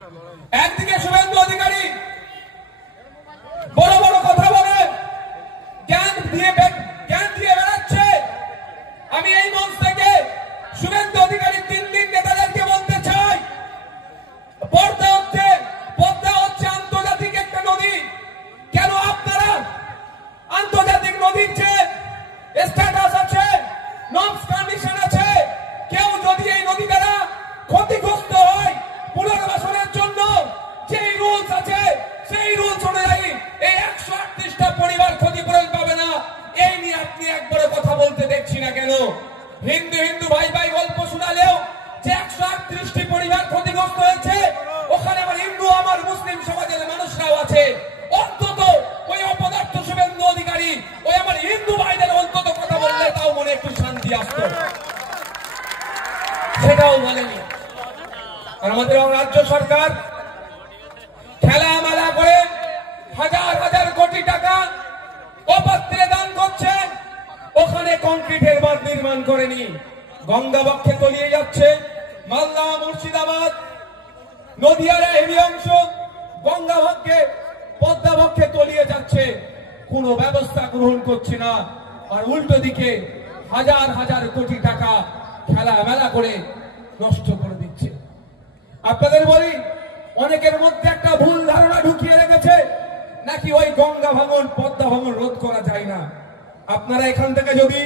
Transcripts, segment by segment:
একদিকে শুভেন্দু অধিকারী বড় বড় কথা বলে জ্ঞান দিয়ে বেড়াচ্ছে। আমি এই মঞ্চ থেকে শুভেন্দু অধিকারী তিন নেতাদেরকে বলতে চাই, পদ্মা হচ্ছে আন্তর্জাতিক একটা নদী। কেন আপনারা আন্তর্জাতিক নদীর যে স্ট্যাটাস আছে, নর্মস কন্ডিশন আছে, কেউ যদি এই নদী দ্বারা ক্ষতিগ্রস্ত হয় পুনর্বাসনের জন্য যে রুলস আছে সেই রুলস অনুযায়ী এই 138টা পরিবার ক্ষতিপূরণ পাবে না। এই নিয়ে আপনি একবারও কথা বলতে দেখছি না কেন? হিন্দু ভাই গল্প শোনালেও যে 138টি পরিবার ক্ষতিগ্রস্ত হয়েছে, ওখানে আমার হিন্দু আমার মুসলিম সমাজের মানুষরাও আছে। অন্তত ওই অপদার্থ শুভেন্দু অধিকারী ওই আমার হিন্দু ভাইদের অন্তত কথা বললে তাও মনে একটু শান্তি আসতো, সেটাও বলেনি। আর আমাদের রাজ্য সরকার খেলামেলা করে হাজার কোটি টাকা অপাত্রে দান করছে, ওখানে কংক্রিটের বাঁধ নির্মাণ করেনি। গঙ্গা বক্ষে তলিয়ে যাচ্ছে, মালদা মুর্শিদাবাদ নদিয়ার এই অংশ গঙ্গা বক্ষে পদ্মা বক্ষে তলিয়ে যাচ্ছে, কোনো ব্যবস্থা গ্রহণ করছে না। আর উল্টো দিকে হাজার কোটি টাকা খেলামেলা করে নষ্ট করে দিচ্ছে। আপনাদের বলি, অনেকের মধ্যে একটা ভুল ধারণা ঢুকিয়ে রেখেছে নাকি ওই গঙ্গা ভাঙন পদ্মা ভাঙন রোধ করা যায় না। আপনারা এখান থেকে যদি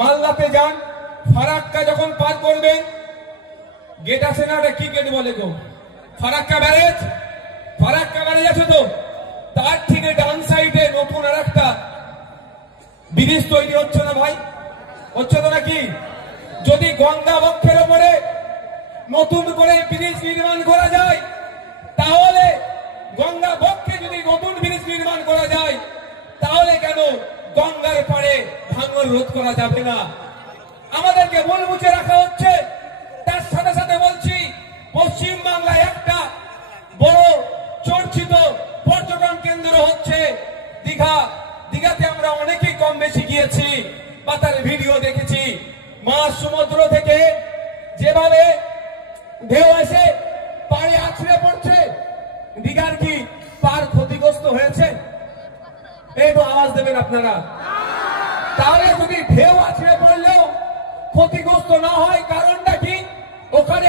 মালদাতে যান, ফারাক্কা যখন পার করবেন, গেট আছে না, কি গেট বলে গো, ফারাক্কা ব্যারেজ আছে তো, তার ঠিক ডান সাইডে নতুন আর একটা ব্রিজ তৈরি হচ্ছে না ভাই, হচ্ছে তো নাকি? যদি গঙ্গা বক্ষের উপরে নতুন করে ব্রিজ নির্মাণ করা যায়, তাহলে গঙ্গা বক্ষে যদি নতুন ব্রিজ নির্মাণ করা যায়, তাহলে কেন গঙ্গার পাড়ে ভাঙন রোধ করা যাবে না? আমাদেরকে মন বুঝে রাখা হচ্ছে। তার সাথে সাথে বলছি, পশ্চিম বাংলায় একটা বড় চর্চিত পর্যটন কেন্দ্র হচ্ছে দীঘাতে আমরা অনেকেই কম বেশি গিয়েছি বা তার ভিডিও দেখেছি। মাঝ সমুদ্র থেকে যেভাবে ঢেউ এসে পাড়ে আছড়ে পড়ছে, দীঘার কি পার ক্ষতিগ্রস্ত হয়েছে? একটু আওয়াজ দেবেন আপনারা। তাহলে যদি ঢেউ আছড়ে পড়লেও ক্ষতিগ্রস্ত না হয়, কারণটা কি? ওখানে